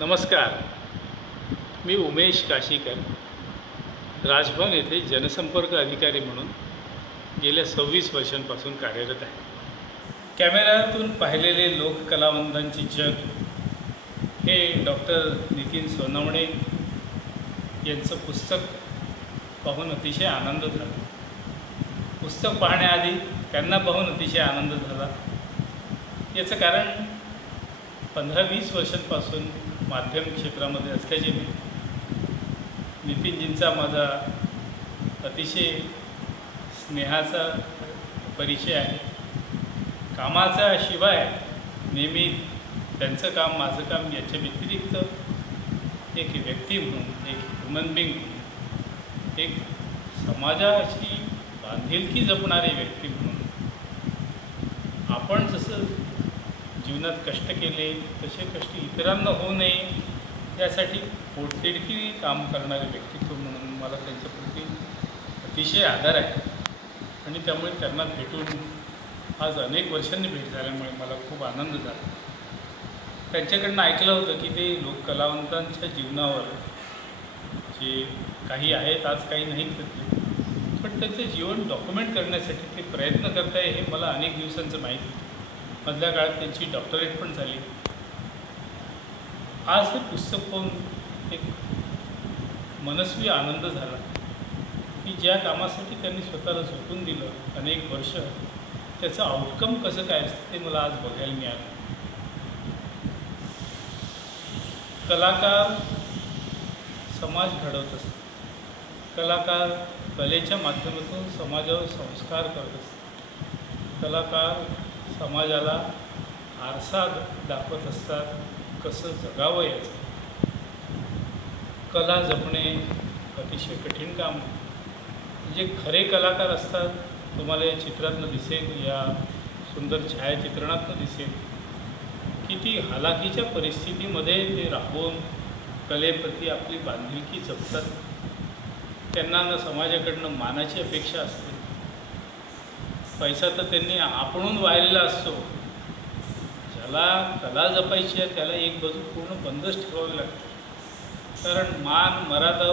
नमस्कार, मी उमेश काशीकर, राजभवन येथे जनसंपर्क अधिकारी म्हणून गेल्या 26 वर्षांपासून कार्यरत आहे। कॅमेऱ्यातून पाहिलेले लोककलावंतांचे जग हे डॉक्टर नितीन सोनवणे यांचं पुस्तक पाहून अतिशय आनंद झाला। पुस्तक पाहण्याआधी त्यांना पाहून अतिशय आनंद झाला। याचं कारण 15-20 वर्षांपासून माध्यम क्षेत्रामध्ये असल्याचे नितीनजींचा माझा अतिशय स्नेहाचा परिचय आहे। कामाचा शिवाय नेहमी त्यांचं काम माझं काम याच्या व्यतिरिक्त एक व्यक्ती म्हणून, एक ह्युमन बिंग म्हणून, एक समाजाची बांधिलकी जपणारी व्यक्ती म्हणून आपण जसं जीवनात कष्ट केले तसे कष्ट इतरांना होऊ नये यासाठी पोटतिडकी काम करणारे व्यक्तित्व म्हणून मला त्यांच्याप्रती अतिशय आदर आहे आणि त्यामुळे त्यांना भेटून आज अनेक वर्षांनी भेट झाल्यामुळे मला खूप आनंद झाला। त्यांच्याकडनं ऐकलं होतं की ते लोककलावंतांच्या जीवनावर जे काही आहेत, आज काही नाही करते, पण त्यांचं जीवन डॉक्युमेंट करण्यासाठी ते प्रयत्न करत आहे हे मला अनेक दिवसांचं माहीत होतं। मधल्या काळात त्यांची डॉक्टरेट पण झाली। आज हे पुस्तक पाहून एक मनस्वी आनंद झाला की ज्या कामासाठी त्यांनी स्वतःला झोकून दिलं अनेक वर्ष, त्याचं आउटकम कसं काय असतं ते मला आज बघायला मिळालं। कलाकार समाज घडवत असतात, कलाकार कलेच्या माध्यमातून समाजावर संस्कार करत असतात, कलाकार समाजाला आरसा दाखवत असतात कसं जगावं याचं। कला जपणे अतिशय कठीण काम आहे। जे खरे कलाकार असतात तुम्हाला या चित्रातनं दिसेल, या सुंदर छायाचित्रणातनं दिसेल की ती हालाकीच्या परिस्थितीमध्ये ते राहून कलेप्रती आपली बांधिलकी जपतात। त्यांना न समाजाकडनं मानाची अपेक्षा असते, पैसा तर त्यांनी आपणून वाहिलेला असतो। ज्याला कला जपायची आहे त्याला एक बाजू पूर्ण बंदच ठेवावी लागते, कारण मान मर्यादा,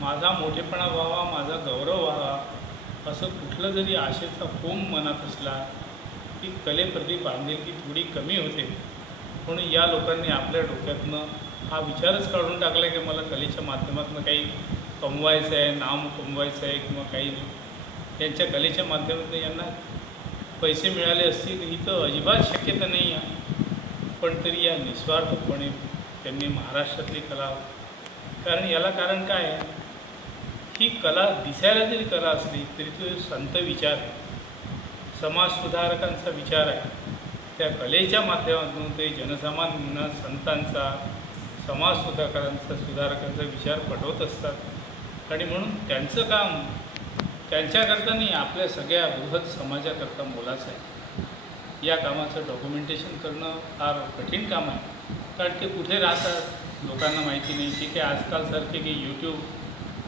माझा मोठेपणा व्हावा, माझा गौरव व्हावा असं कुठलं जरी आशेचा कोंब मनात असला की कलेप्रती बांधिलकी थोडी कमी होते। म्हणून या लोकांनी आपल्या डोक्यातनं हा विचारच काढून टाकला की मला कलेच्या माध्यमातून काही कमवायचं आहे, नाम कमवायचं आहे किंवा काही त्यांच्या कलेच्या माध्यमातून यांना पैसे मिळाले असतील ही तर अजिबात शक्यता नाही आहे। पण तरी या निस्वार्थपणे त्यांनी महाराष्ट्रातली कला, कारण याला कारण काय आहे, ही कला दिसायला जरी कला असली तरी तो संत विचार आहे, समाजसुधारकांचा विचार आहे। त्या कलेच्या माध्यमातून ते जनसामान्यांना संतांचा, सुधारकांचा विचार पटवत असतात आणि म्हणून त्यांचं काम त्यांच्याकरता नाही, आपल्या सगळ्या बृहत समाजाकरता मोलाचं आहे। या कामाचं डॉक्युमेंटेशन करणं फार कठीण काम आहे, कारण ते कुठे राहतात लोकांना माहिती नाही। की ते आजकालसारखे की यूट्यूब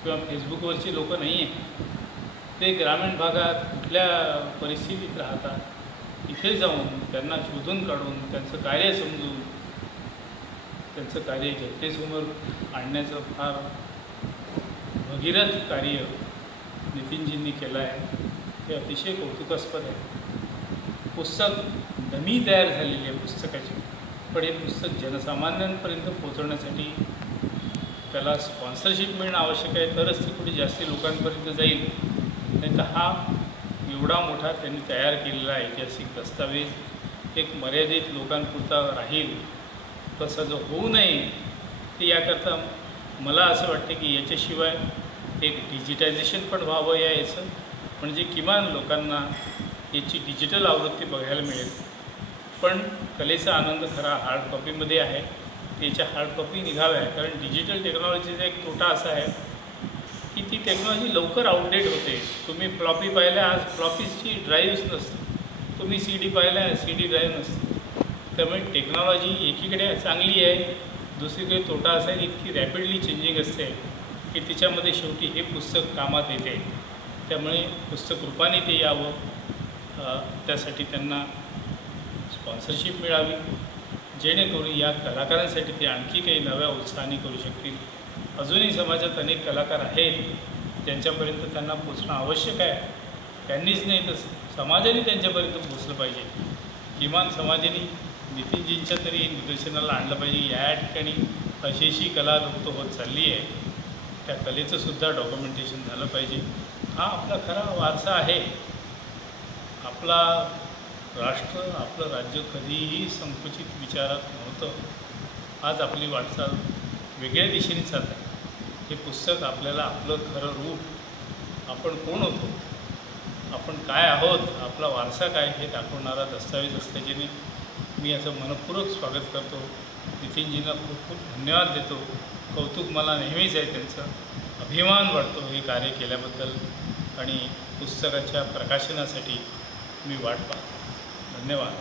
किंवा फेसबुकवरची लोकं नाही आहेत, ते ग्रामीण भागात कुठल्या परिस्थितीत राहतात, तिथे जाऊन त्यांना शोधून काढून त्यांचं कार्य समजून त्यांचं कार्य जनतेसमोर आणण्याचं फार भगीरथ कार्य नितीनजींनी केलं आहे। हे अतिशय कौतुकास्पद आहे। पुस्तक नमी तयार झालेली आहे पुस्तकाची, पण हे पुस्तक जनसामान्यांपर्यंत पोहोचवण्यासाठी त्याला स्पॉन्सरशिप मिळणं आवश्यक आहे, तरच ते कुठे जास्ती लोकांपर्यंत जाईल। नाही तर हा एवढा मोठा त्यांनी तयार केलेला ऐतिहासिक दस्तावेज एक मर्यादित लोकांपुरता राहील तसं जो होऊ नये ते याकरता मला असं वाटतं की याच्याशिवाय एक डिजिटायझेशन पण व्हावं याचं, म्हणजे किमान लोकांना याची डिजिटल आवृत्ती बघायला मिळेल। पण कलेचा आनंद खरा हार्ड कॉपीमध्ये आहे, त्याच्या हार्ड कॉपी निघाव्या, कारण डिजिटल टेक्नॉलॉजीचा एक तोटा असा आहे की ती टेक्नॉलॉजी लवकर आउटडेट होते। तुम्ही फ्लॉपी पाहिल्या, आज फ्लॉपीची ड्राईव्हच नसते, तुम्ही CD पाहिल्या, CD ड्राईव्ह नसते। त्यामुळे टेक्नॉलॉजी एकीकडे चांगली आहे, दुसरीकडे तोटा असा आहे इतकी रॅपिडली चेंजिंग असते की तिच्यामध्ये शेवटी हे पुस्तक कामात येते। त्यामुळे पुस्तक रूपाने ते यावं त्यासाठी त्यांना स्पॉन्सरशिप मिळावी, जेणेकरून या कलाकारांसाठी ते आणखी काही नव्या उत्साहाने करू शकतील. अजूनही समाजात अनेक कलाकार आहेत ज्यांच्यापर्यंत त्यांना पोचणं आवश्यक आहे. त्यांनीच नाही तर समाजाने त्यांच्यापर्यंत पोचलं पाहिजे. किमान समाजाने नितीनजींच्या तरी निदर्शनाला आणलं पाहिजे. या ठिकाणी अशी कला लुप्त होत चालली आहे, त्या कलेचं सुद्धा डॉक्युमेंटेशन झालं पाहिजे. हा आपला खरा वारसा आहे. आपला राष्ट्र, आपलं राज्य कधीही संकुचित विचारात नव्हतं. आज आपली वाटचाल वेगळ्या दिशेने चालत आहे. हे पुस्तक आपल्याला आपलं खरं रूप, आपण कोण होतो, आपण काय आहोत, आपला वारसा काय हे दाखवणारा दस्तावेज असल्याने मी याचं मनपूर्वक स्वागत करतो. नितीनजींना खूप खूप धन्यवाद देतो. कौतुक मला नेहमीच आहे त्यांचं. अभिमान वाटतो हे कार्य केल्याबद्दल आणि पुस्तकाच्या प्रकाशनासाठी मी वाट पाहतो. धन्यवाद.